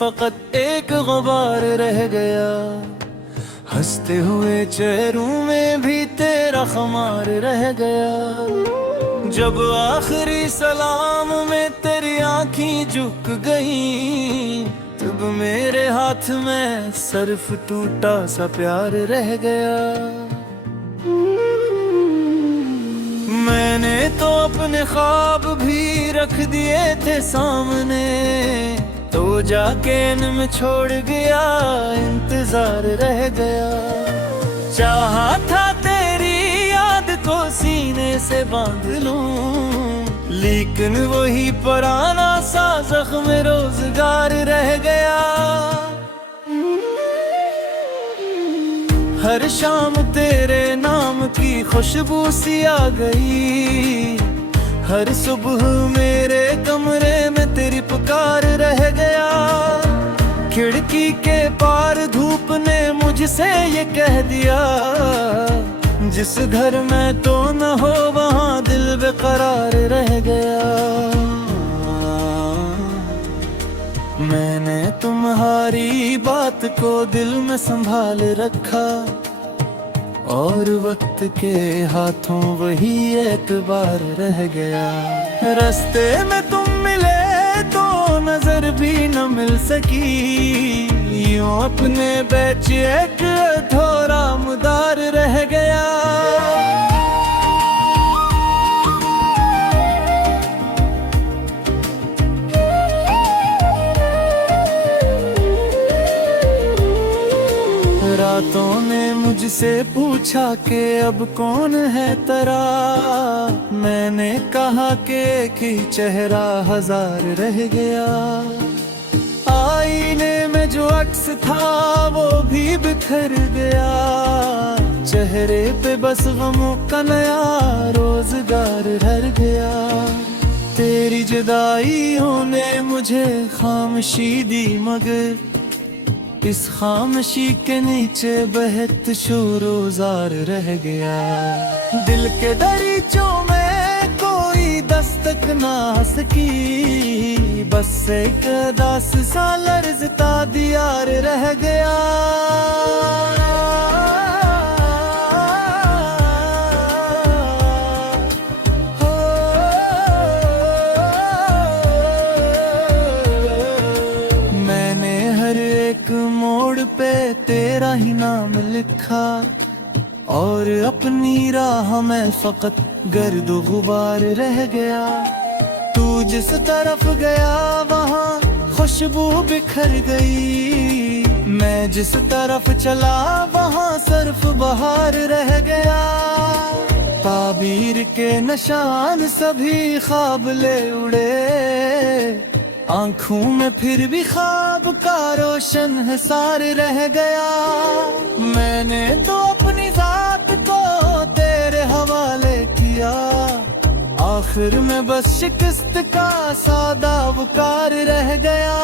फकत एक गुबार रह गया। हंसते हुए चेहरों में भी तेरा खुमार रह गया। जब आखिरी सलाम में तेरी आँखें झुक गई, तब मेरे हाथ में सिर्फ टूटा सा प्यार रह गया। मैंने तो अपने ख्वाब भी रख दिए थे सामने, तो जाके इनमें छोड़ गया, इंतजार रह गया। चाहा था तेरी याद को सीने से बांध लूं, लेकिन वही पुराना सा जख्म रोजगार रह गया। हर शाम तेरे नाम की खुशबू सी आ गई, हर सुबह मेरे कमरे में तेरी पुकार रह गया। खिड़की के पार धूप ने मुझसे ये कह दिया, जिस घर में तो न हो वहाँ दिल बेकरार रह गया। मैंने तुम्हारी बात को दिल में संभाल रखा, और वक्त के हाथों वही एतबार रह गया। रास्ते में तुम मिले तो नजर भी न मिल सकी, यूं अपने बेच एक अधूरा मुदार रह गया। रातों ने मुझसे पूछा कि अब कौन है तेरा, मैंने कहा कि एक ही चेहरा हजार रह गया। आईने में जो अक्स था वो भी बिखर गया, चेहरे पे बस गमों का नया रोजगार रह गया। तेरी जुदाइयों ने मुझे खामोशी दी, मगर इस खामोशी के नीचे बहत शोरोज़ार रह गया। दिल के दरीचों में कोई दस्तक ना सकी, बस एक दास सा लर्ज़ता दियार रह गया। मोड़ पे तेरा ही नाम लिखा, और अपनी राह में फकत गर्द गुबार रह गया। तू जिस तरफ गया वहाँ खुशबू बिखर गई, मैं जिस तरफ चला वहाँ सिर्फ बहार रह गया। ताबीर के निशान सभी ख्वाब ले उड़े, आँखों में फिर भी ख्वाब का रोशन हिसार रह गया। मैंने तो अपनी जात को तेरे हवाले किया, आखिर में बस शिकस्त का सादा वकार रह गया।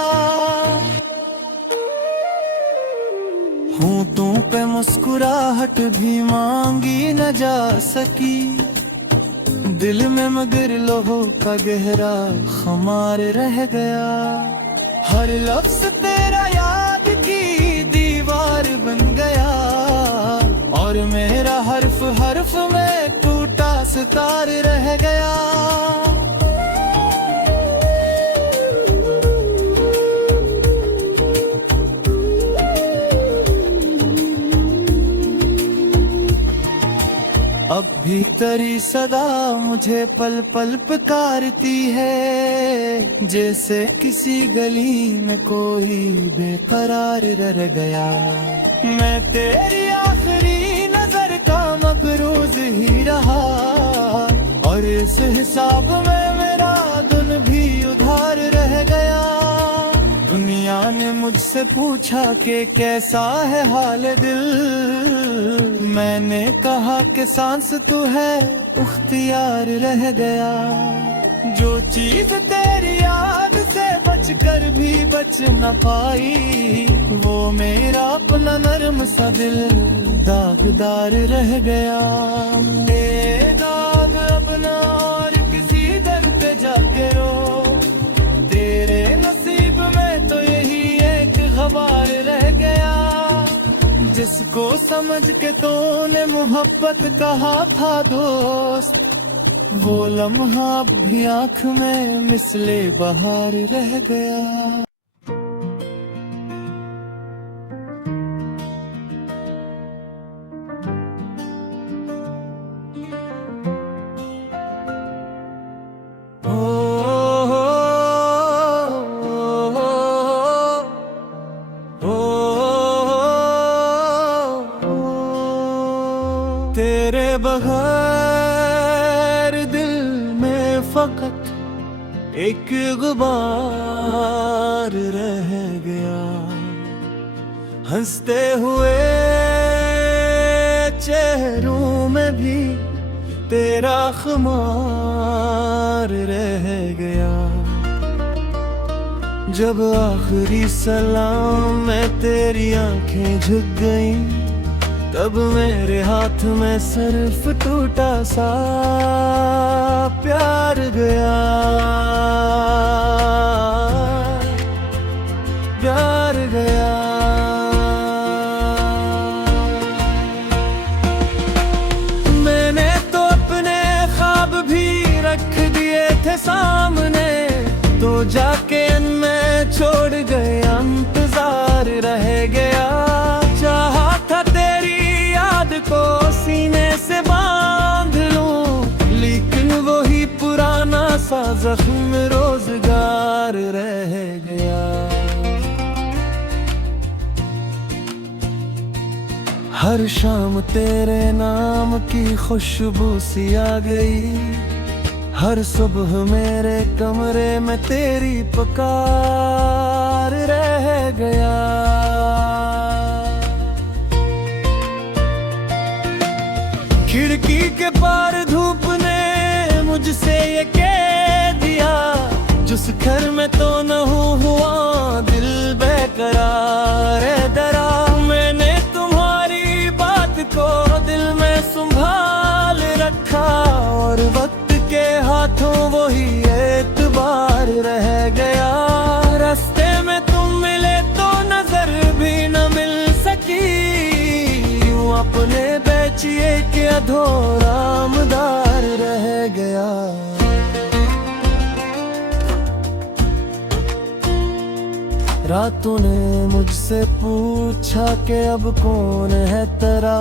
होंठों पे मुस्कुराहट भी मांगी न जा सकी, दिल में मगर लोगों का गहरा खुमार रह गया। हर लफ्ज तेरा याद की दीवार बन गया, और मेरा हर्फ हर्फ में टूटा सितार रह गया। अब भी तेरी सदा मुझे पल पल पुकारती है, जैसे किसी गली में कोई बेकरार रह गया। मैं तेरी आखिरी नजर का मकरूज ही रहा, और इस हिसाब में मेरा दिन भी उधार रह गया। दुनिया ने मुझसे पूछा कि कैसा है हाल दिल, मैंने कहा कि सांस तू है उख्तियार रह गया। जो चीज तेरी याद से बचकर भी बच न पाई, वो मेरा अपना नर्म सा दिल दागदार रह गया। ये दाग अपना और किसी दर पे जाके रो, तेरे नसीब में तो यही है जिसको समझ के तूने मोहब्बत कहा था दोस्त, वो लम्हा अब भी आँख में मिसले बहार रह गया। तेरे बगैर दिल में फकत एक गुबार रह गया, हंसते हुए चेहरों में भी तेरा खुमार रह गया। जब आखिरी सलाम में तेरी आंखें झुक गईं, तब मेरे हाथ में सिर्फ टूटा सा प्यार गया, प्यार गया। मैंने तो अपने ख्वाब भी रख दिए थे सामने, तो जाके मैं छोड़ गया, इंतजार रह गया। चाहा था तेरी याद को सीने से बांध लूं, लेकिन वही पुराना सा जख्म रोजगार रह गया। हर शाम तेरे नाम की खुशबू सी आ गई, हर सुबह मेरे कमरे में तेरी पुकार रह गया। खिड़की के पार धूप ने मुझसे ये कह दिया, जिस घर में तो न हुआ दिल बेकरार डरा। मैंने तुम्हारी बात को दिल में संभाल रखा, और वक्त के हाथों वही एतबार रह गया। रास्ते में तुम मिले तो नजर भी न मिल सकी, यूं अपने बेचिए के अधूरामदार रह गया। रातों ने मुझसे पूछा कि अब कौन है तेरा,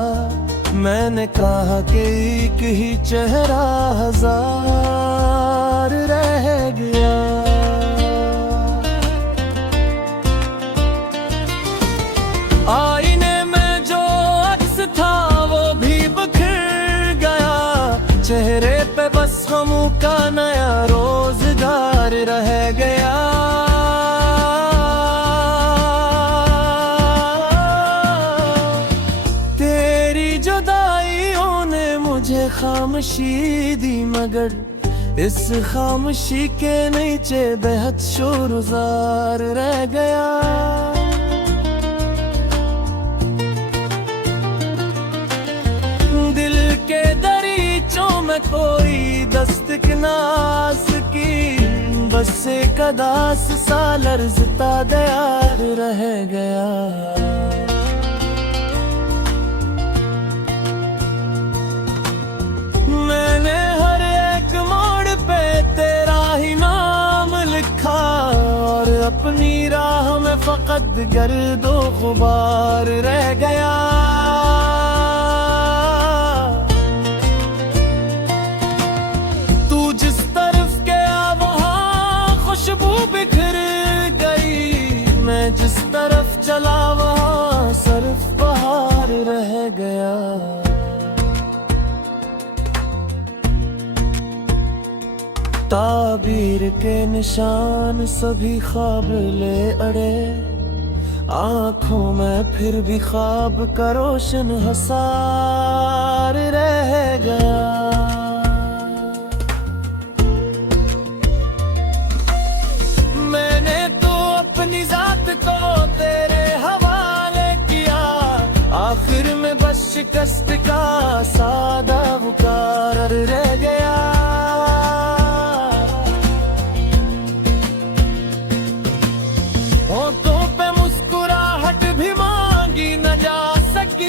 मैंने कहा कि एक ही चेहरा हजार रह गया। आईने में जो अक्स था वो भी बिखर गया, चेहरे पे बस गमों का नया रोजगार रह गया। मुझे खामोशी दी, मगर इस खामोशी के नीचे बेहद शोरगुजार रह गया। दिल के दरीचों में कोई दस्तक नास की, बस एक अदास सा लर्ज़ता दयार रह गया। मैंने हर एक मोड़ पे तेरा ही नाम लिखा, और अपनी राह में फकत गर्दो गुबार रह गया। तू जिस तरफ गया वहाँ खुशबू बिखर गई, मैं जिस तरफ चला वहाँ सिर्फ बहार रह गया। ताबीर के निशान सभी ख्वाब ले अड़े, आँखों में फिर भी ख्वाब का रोशन हसार रह गया। मैंने तो अपनी जात को तेरे हवाले किया, आखिर में बस शिकस्त का सादा पुकार रह गया। होठों पे मुस्कुराहट भी मांगी न जा सकी,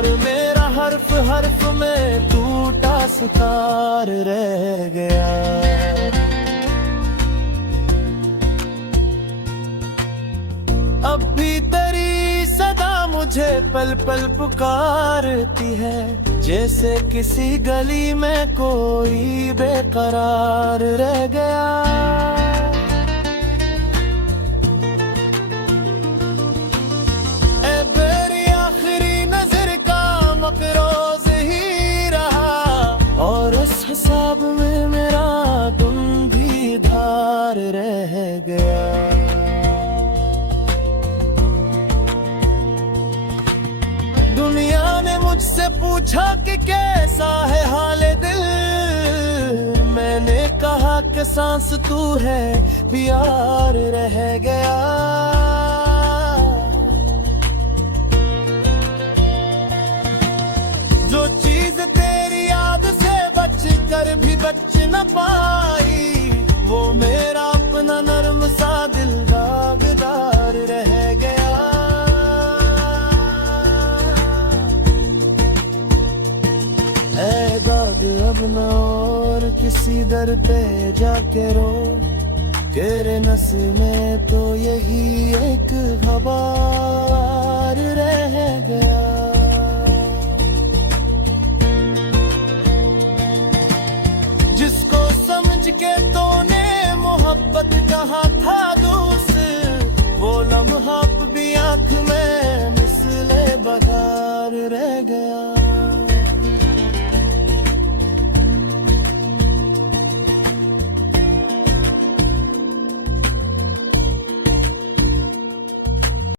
और मेरा हर्फ हर्फ में टूटा सितार रह गया। अब भी तेरी सदा मुझे पल पल पुकारती है, जैसे किसी गली में कोई बेकरार रह गया। ऐ मेरी आखिरी नजर का मकरोज ही रहा, और उस हिसाब में मेरा तुम भी धार रह गया। दुनिया ने मुझसे पूछा कि कैसा है हाले दिल, मैंने कहा कि सांस तू है प्यार रह गया। जो चीज तेरी याद से बच कर भी बच न पाई, वो मेरा अपना नर्म सा दिल दागदार रह गया। ऐ दाग अब न और किसी दर पे जाके रो, तेरे नस में तो यही एक खबर रह गया। जिसको समझ के तूने मोहब्बत कहा था दोस्त, वो लम्हा